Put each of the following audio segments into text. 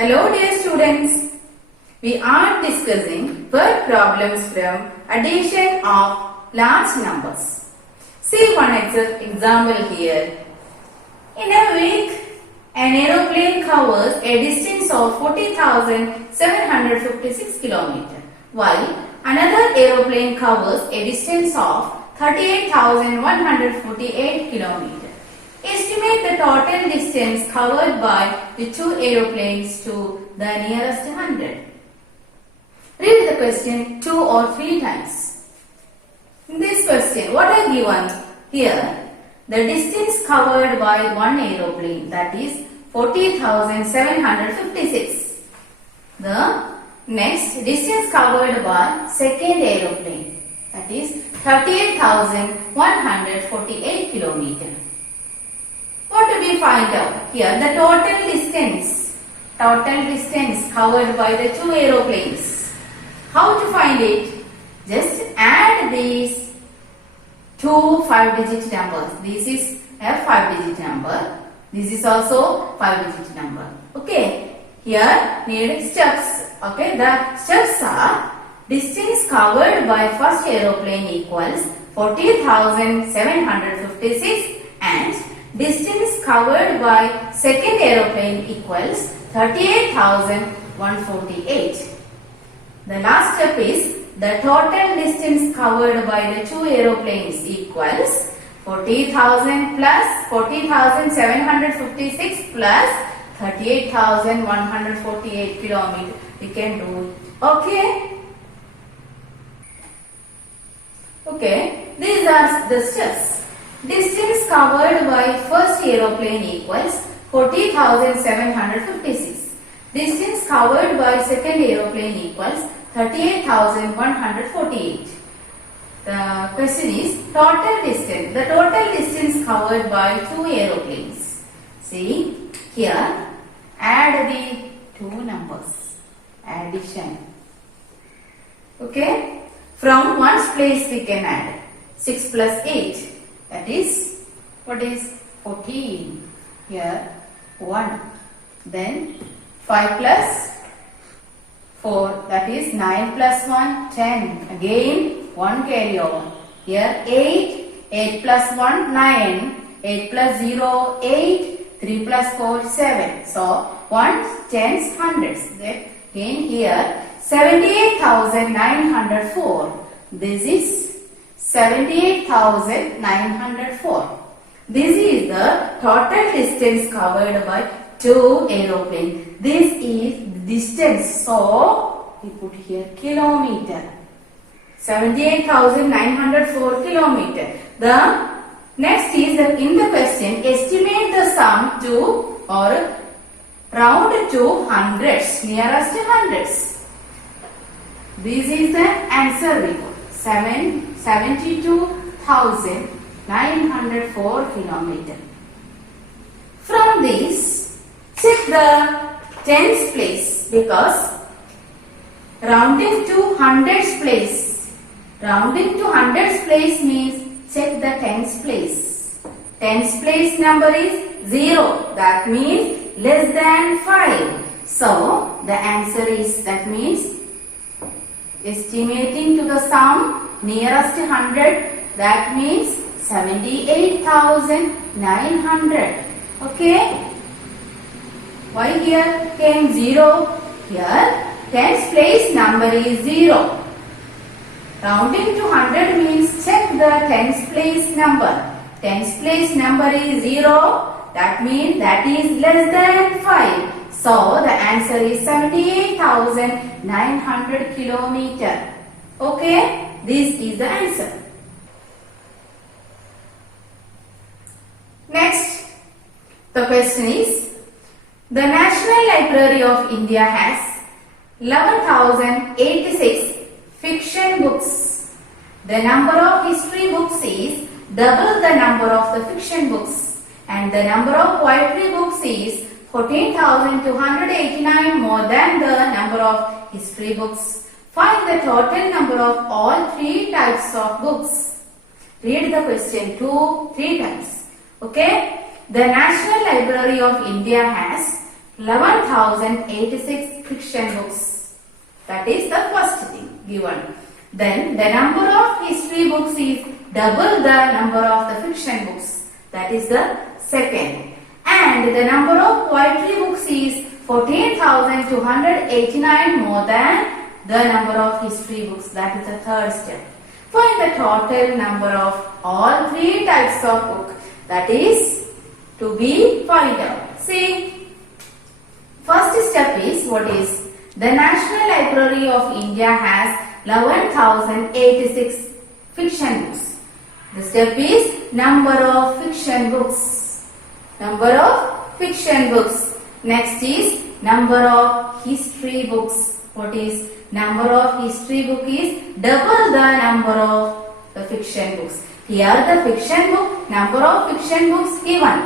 Hello dear students, we are discussing word problems from addition of large numbers. See one example here. In a week, an aeroplane covers a distance of 40,756 km, while another aeroplane covers a distance of 38,148 km. Estimate the total distance covered by the two aeroplanes to the nearest 100. Read the question 2 or 3 times. In this question, what are given here? The distance covered by one aeroplane, that is 40,756. The next distance covered by second aeroplane, that is 38,148 km. What do we find out? Here the total distance covered by the two aeroplanes. How to find it? Just add these two 5-digit numbers. This is a 5-digit number. This is also 5-digit number. Okay. Here need steps. Okay. The steps are distance covered by first aeroplane equals 40,756 and distance covered by second aeroplane equals 38,148. The last step is the total distance covered by the two aeroplanes equals 40,000 plus 40,756 plus 38,148 km. We can do it. Okay, these are the steps. Distance covered by first aeroplane equals 40,756. Distance covered by second aeroplane equals 38,148. The question is total distance. The total distance covered by two aeroplanes. See here, add the two numbers. Addition. Okay. From one's place we can add 6 plus 8. That is, what is 14? Here 1. Then 5 plus 4, that is 9 plus 1, 10. Again 1 carry over. Here 8 plus 1, 9. 8 plus 0, 8. 3 plus 4, 7. So 1s, 10s, 100s. Then again here 78,904. This is 78,904. This is the total distance covered by two aeroplanes. This is distance. So, we put here kilometer. 78,904 kilometer. The next is in the question, estimate the sum to or round to hundreds, nearest hundreds. This is the answer we got. 72,904 km. From this, check the tens place because rounding to hundreds place. Rounding to hundreds place means check the tens place. Tens place number is 0. That means less than 5. So, the answer is, that means estimating to the sum nearest 100, that means 78,900. Okay. Why here came 0? Here tens place number is 0. Rounding to 100 means check the tens place number. Tens place number is 0. That means that is less than 5. So, the answer is 78,900 km. Okay, this is the answer. Next, the question is, the National Library of India has 11,086 fiction books. The number of history books is double the number of the fiction books, and the number of poetry books is 14,289 more than the number of history books. Find the total number of all three types of books. Read the question 2-3 times. Okay. The National Library of India has 11,086 fiction books. That is the first thing given. Then the number of history books is double the number of the fiction books. That is the second. And the number of poetry books is 14,289 more than the number of history books. That is the third step. Find the total number of all three types of book. That is to be find out. See, first step is what is the National Library of India has 11,086 fiction books. The step is number of fiction books. Number of fiction books. Next is number of history books. What is number of history book is double the number of the fiction books. Here the fiction book, number of fiction books given.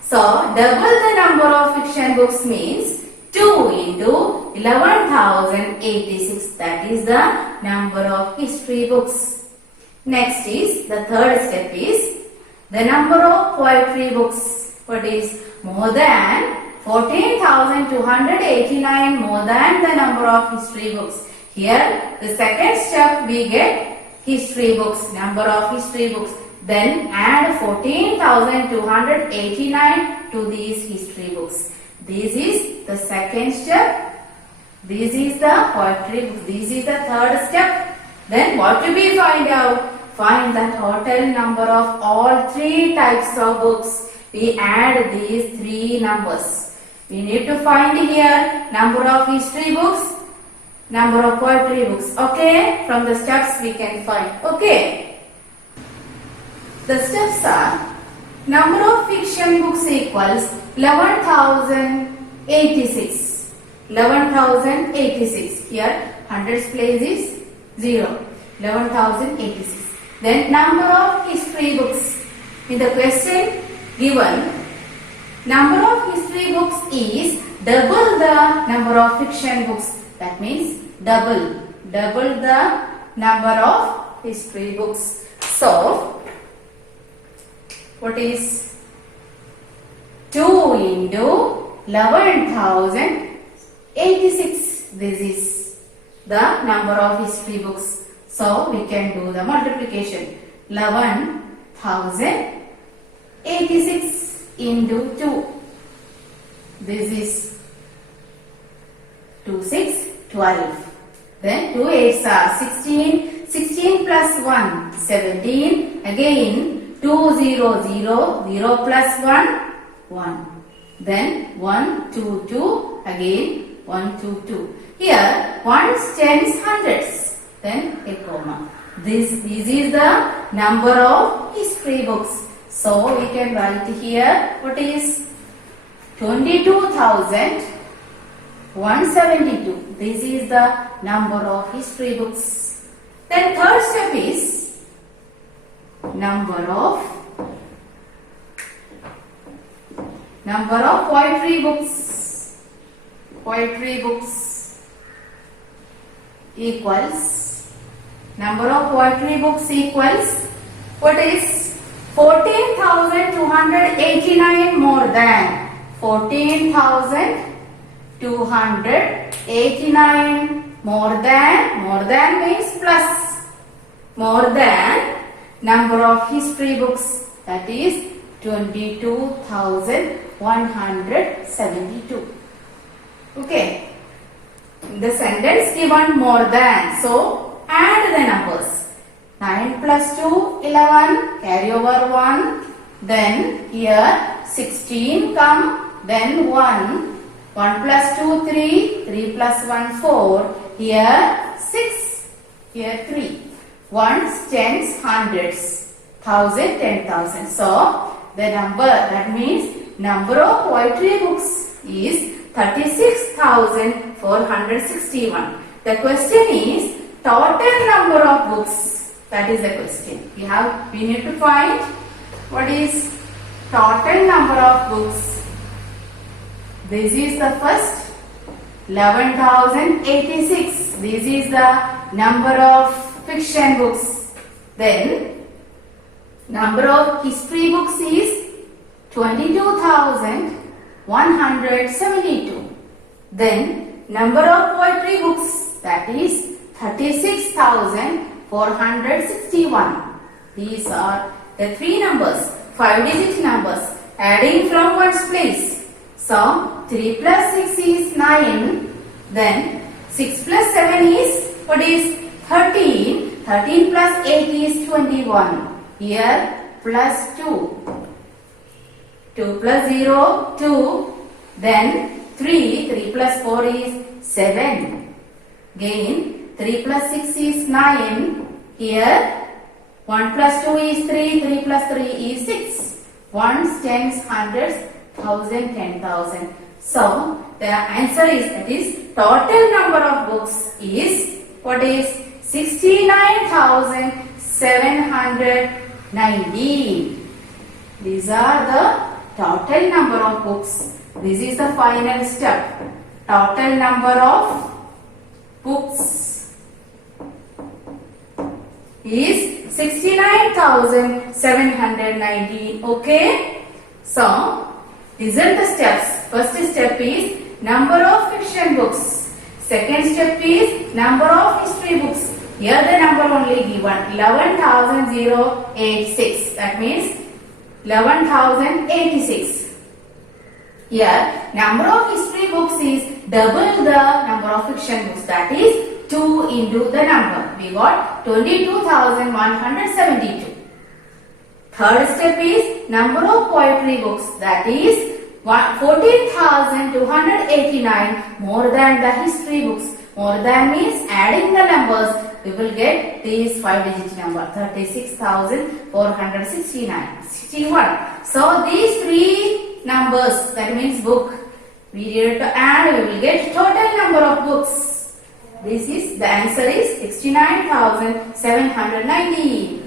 So double the number of fiction books means 2 into 11,086. That is the number of history books. Next is the third step is the number of poetry books. What is more than 14,289 more than the number of history books. Here the second step we get history books, number of history books. Then add 14,289 to these history books. This is the second step. This is the poetry book. This is the third step. Then what do we find out? Find the total number of all three types of books. We add these three numbers. We need to find here number of history books, number of poetry books. Okay, from the steps we can find. Okay, the steps are number of fiction books equals 11,086. 11,086. Here hundreds place is 0. 11,086. Then number of history books. In the question given, number of history books is double the number of fiction books. That means double the number of history books. So, what is 2 into 11,086? This is the number of history books. So, we can do the multiplication. 11,086 into 2. This is 2 6 12. Then 2 8s are 16. 16 plus 1 17. Again 2 0 0 0 plus 1 1. Then 1 2 2. Again 1 2 2. Here ones, tens, hundreds. Then a comma. This is the number of history books. So we can write here what is 22,172. This is the number of history books. Then third step is number of poetry books. Poetry books equals number of poetry books equals what is 14,289 more than 14,289 more than means plus more than number of history books, that is 22,172. Okay, the sentence given more than, so add the numbers. 9 plus 2, 11, carry over 1, then here 16 come, then 1, 1 plus 2, 3, 3 plus 1, 4, here 6, here 3, ones, tens, hundreds, thousand, 10,000. So, the number, that means number of poetry books is 36,461. The question is total number of books. That is the question. We need to find what is total number of books. This is the first 11,086. This is the number of fiction books. Then number of history books is 22,000. 36,172. Then number of poetry books, that is 36,461. These are the three numbers, 5-digit numbers, adding from one's place. So 3 plus 6 is 9. Then 6 plus 7 is, what is 13? 13 plus 8 is 21. Here plus 2. 2 plus 0, 2. Then 3. 3 plus 4 is 7. Again 3 plus 6 is 9. Here 1 plus 2 is 3. 3 plus 3 is 6. Ones, tens, hundreds, thousand, 10,000. So the answer is, that is total number of books is, what is 69,790. These are the total number of books. This is the final step. Total number of books is 69,790. Okay. So listen the steps. First step is number of fiction books. Second step is number of history books. Here the number only given 11,086. That means 11,086. Here number of history books is double the number of fiction books. That is 2 into the number. We got 22,172. Third step is number of poetry books. That is 14,289, more than the history books. More than means adding the numbers, we will get this 5-digit number, 36,461. So these three numbers, that means book, we need to add, we will get total number of books. This is, the answer is 69,790.